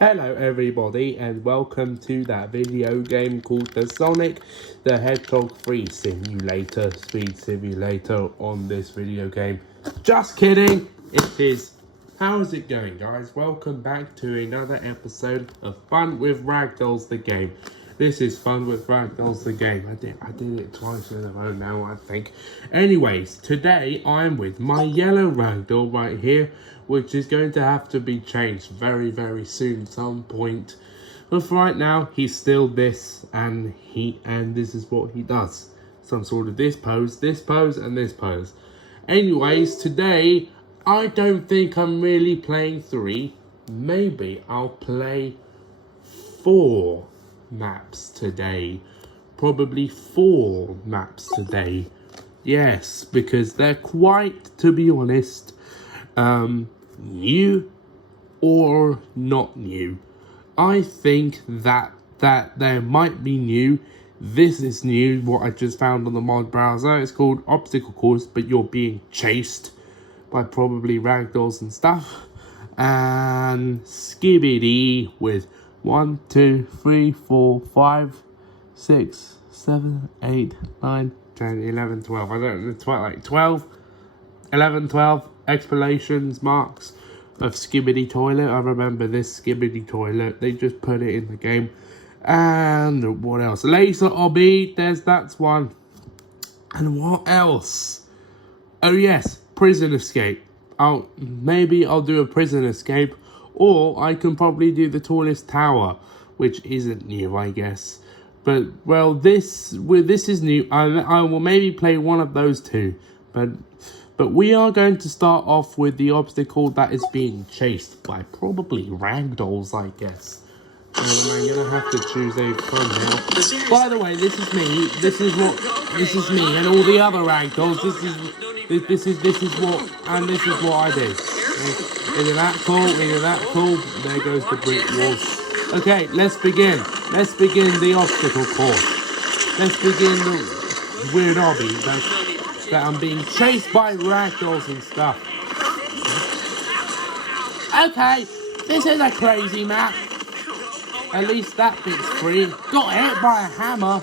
Hello everybody and welcome to that video game called the Sonic the Hedgehog 3 Simulator, Speed Simulator on this video game. Just kidding, it is. How's it going, guys? Welcome back to another episode of Fun with Ragdolls the game. This is Fun with Ragdolls the game. I did it twice in a row now, I think. Anyways, today I'm with my yellow ragdoll right here, which is going to have to be changed very, very soon at some point. But for right now, he's still this, and this is what he does. Some sort of this pose, and this pose. Anyways, today, I don't think I'm really playing 3. Maybe I'll play 4 maps today. Probably 4 maps today. Yes, because they're quite, to be honest, new or not new. I think that there might be new. This is new, what I just found on the mod browser. It's called Obstacle Course, but you're being chased by probably ragdolls and stuff. And Skibidi with 1, 2, 3, 4, 5, 6, 7, 8, 9, 10, 11, 12. I don't know, like 12, 11, 12 explanations marks of Skibidi toilet. I remember this Skibidi toilet. They just put it in the game. And what else? Laser Obby. That's one. And what else? Oh yes, prison escape. Maybe I'll do a prison escape, or I can probably do the tallest tower, which isn't new, I guess. But well, this is new. I will maybe play one of those two, but we are going to start off with the obstacle that is being chased by probably ragdolls, I guess. And I'm gonna have to choose a thumbnail. By the way, this is me. This is me and all the other ragdolls. This is what I do. Isn't that cool? Isn't that cool? There goes the brick walls. Okay, let's begin. Let's begin the obstacle course. Let's begin the weird obby that I'm being chased by ragdolls and stuff. Okay, this is a crazy map. At least that bit's free. Got hit by a hammer.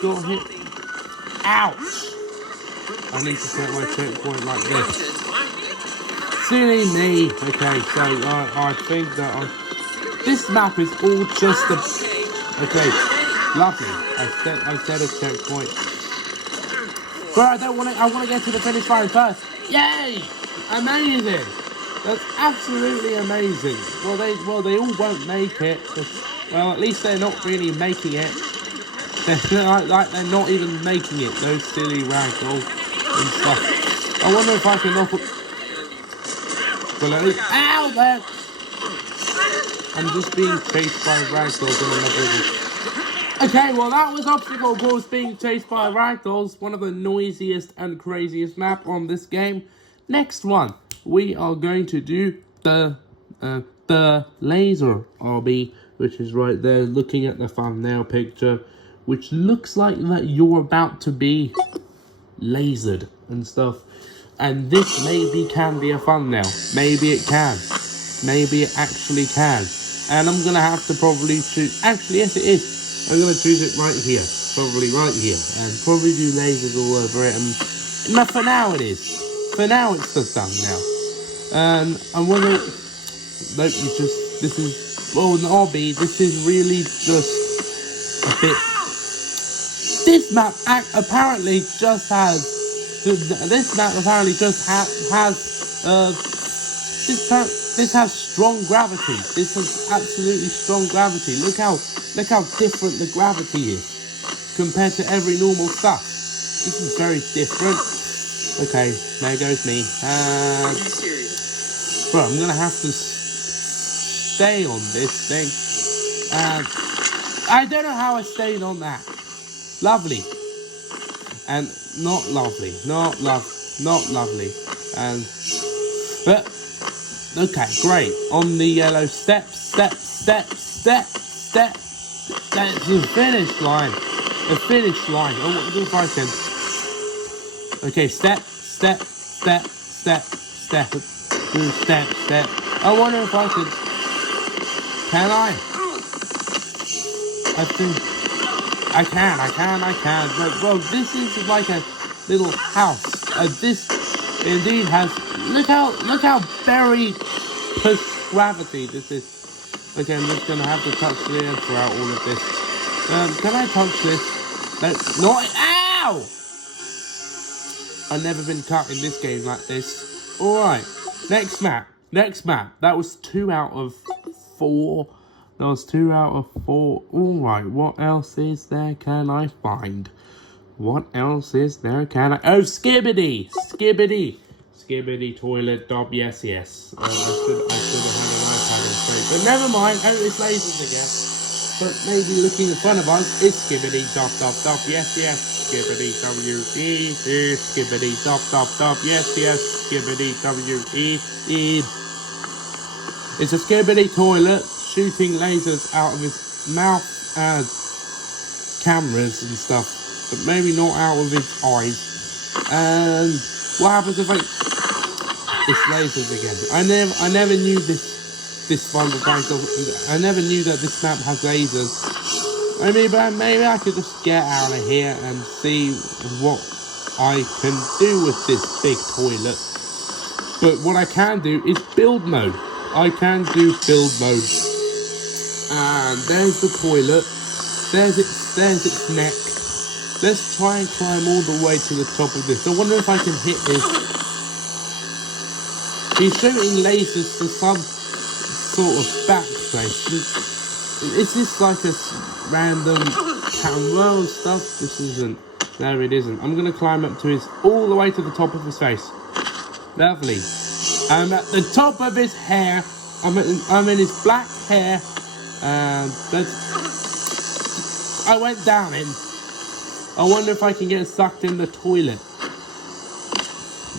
Got hit. Ouch. I need to set my checkpoint like this. Silly me. Okay, so I think that this map is all just a... Okay, lovely. I set a checkpoint. But I want to get to the finish line first. Yay! Amazing! That's absolutely amazing. Well, they all won't make it. Well, at least they're not really making it. They're they're not even making it. Those silly ragdolls and stuff. I wonder if I can knock... Well, at least... Ow, there! I'm just being chased by ragdolls in another video. Okay, well, that was Obstacle Course being chased by ragdolls. One of the noisiest and craziest map on this game. Next one, we are going to do the laser obby, which is right there, looking at the thumbnail picture, which looks like that you're about to be lasered and stuff. And this maybe can be a thumbnail. Maybe it can. Maybe it actually can. And I'm going to have to probably choose... Actually, yes, it is. I'm going to choose it right here. Probably right here. And probably do lasers all over it. And for now it is. For now it's the thumbnail. I wonder... Nope, this is... Well, an obby, this is really just a bit... This map apparently just has... This map apparently just this has strong gravity. This has absolutely strong gravity. Look how different the gravity is compared to every normal stuff. This is very different. Okay, there goes me. Bro, I'm gonna have to stay on this thing. I don't know how I stayed on that. Lovely. And not lovely. Not lovely. But okay, great. On the yellow step. That's the finish line. The finish line. Oh, what if I can? Okay, step. I wonder if I could Can I? I think I can. But bro, this is like a little house. This indeed has. Look how very gravity this is. Okay, I'm just gonna have to touch the air throughout all of this. Can I touch this? No, ow! I've never been cut in this game like this. Alright, next map. That was 2 out of 4. Alright, what else is there can I find? Oh, Skibidi! Skibidi toilet dub, yes. I should have had an iPad on straight, but never mind. Oh, it's lasers again. But maybe looking in front of us, it's Skibidi dub, yes. Skibidi W-E, Skibidi dub, yes. Skibidi W-E. It's a Skibidi toilet shooting lasers out of his mouth and cameras and stuff, but maybe not out of his eyes. And what happens if it's lasers again? I never knew this fun of I never knew that this map has lasers. Maybe I could just get out of here and see what I can do with this big toilet. But what I can do is build mode. I can do build mode. And there's the toilet. There's its neck. Let's try and climb all the way to the top of this. I wonder if I can hit this. He's shooting lasers to some sort of backplace. Is this like a random camera or stuff? This isn't. No, it isn't. I'm going to climb up to all the way to the top of his face. Lovely. I'm at the top of his hair. I'm in his black hair. I went down in. I wonder if I can get sucked in the toilet.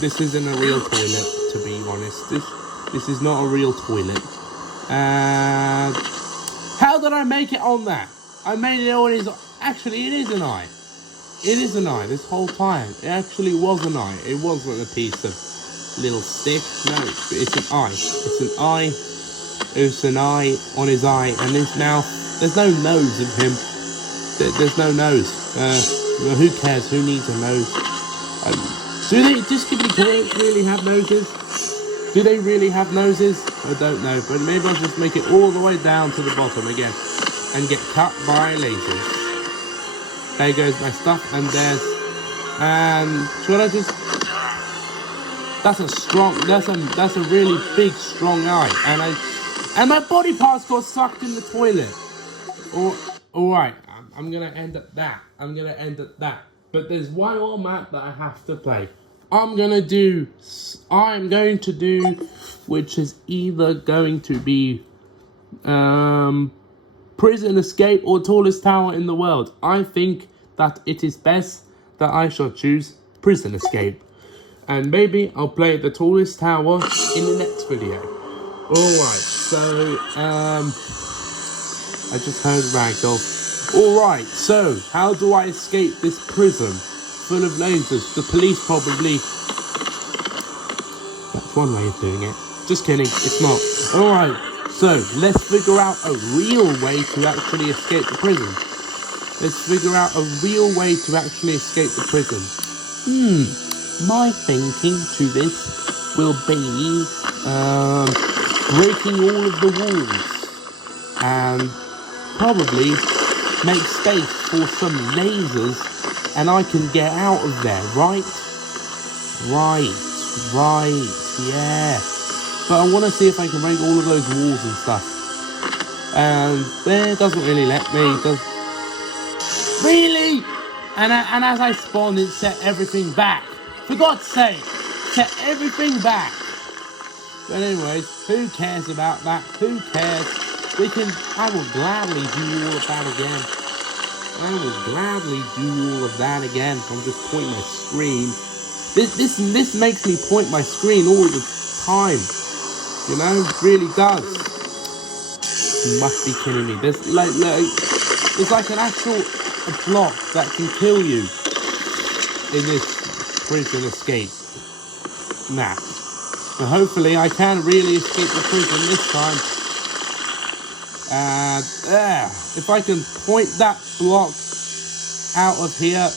This isn't a real toilet, to be honest. This is not a real toilet. How did I make it on that? I made it on his. Actually, it is an eye. It is an eye this whole time. It actually was an eye. It wasn't a piece of little stick. No, it's an eye. It's an eye. It's an eye on his eye, and his mouth. There's no nose of him. There's no nose. Well, who cares? Who needs a nose? Do Skibidi toilets really have noses? Do they really have noses? I don't know, but maybe I'll just make it all the way down to the bottom again and get cut by lasers. There goes my stuff, and should I just? That's a really big, strong eye, and my body parts got sucked in the toilet. All right. I'm gonna end at that. But there's one more map that I have to play. I'm going to do, which is either going to be Prison Escape or Tallest Tower in the World. I think that it is best that I shall choose Prison Escape. And maybe I'll play the Tallest Tower in the next video. Alright, so, I just heard Ragdolls. Alright, so, how do I escape this prison full of lasers? The police probably... That's one way of doing it. Just kidding, it's not. Alright, so, let's figure out a real way to actually escape the prison. My thinking to this will be breaking all of the walls and probably make space for some lasers and I can get out of there, right, yeah. But I want to see if I can break all of those walls and stuff. And there, doesn't really let me, Really? And as I spawned, it set everything back. For God's sake, set everything back. But anyways, who cares about that? Who cares? I will gladly do all of that again. I'm just pointing my screen. This makes me point my screen all the time. You know, it really does. You must be kidding me. There's like an actual block that can kill you in this prison escape map. And hopefully I can really escape the prison this time. And there, if I can point that block out of here,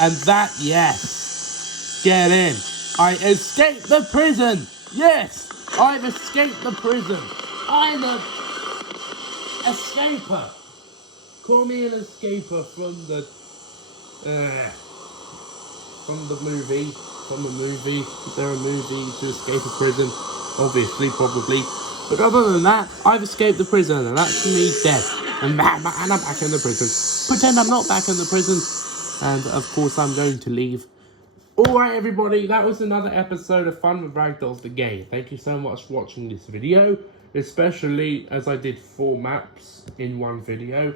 and that, yes, get in. I escaped the prison. Yes, I've escaped the prison. I'm an escaper. Call me an escaper from the movie. From the movie. Is there a movie to escape a prison? Obviously, probably. But other than that, I've escaped the prison, and that's me dead. And I'm back in the prison. Pretend I'm not back in the prison. And of course, I'm going to leave. Alright, everybody, that was another episode of Fun with Ragdolls the Game. Thank you so much for watching this video, especially as I did 4 maps in one video,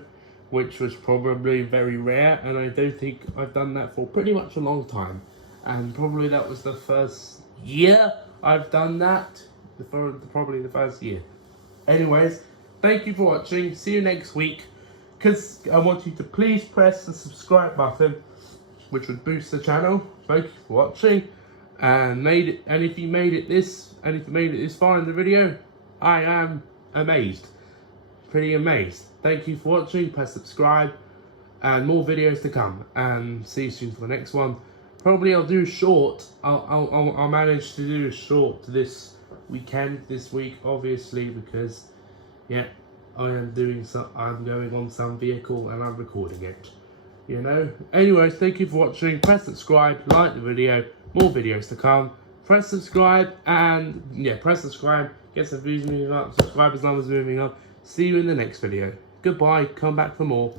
which was probably very rare, and I don't think I've done that for pretty much a long time. And probably that was the first year I've done that. Probably the first year. Anyways, thank you for watching. See you next week. Because I want you to please press the subscribe button, which would boost the channel. Thank you for watching. And if you made it this far in the video, I am amazed. Pretty amazed. Thank you for watching. Press subscribe. And more videos to come. And see you soon for the next one. Probably I'll do a short. I'll manage to do a short this week, obviously, because yeah, I'm going on some vehicle and I'm recording it. You know. Anyways, thank you for watching. Press subscribe, like the video, more videos to come. Press subscribe and yeah, press subscribe. Get some views moving up. Subscribers numbers moving up. See you in the next video. Goodbye. Come back for more.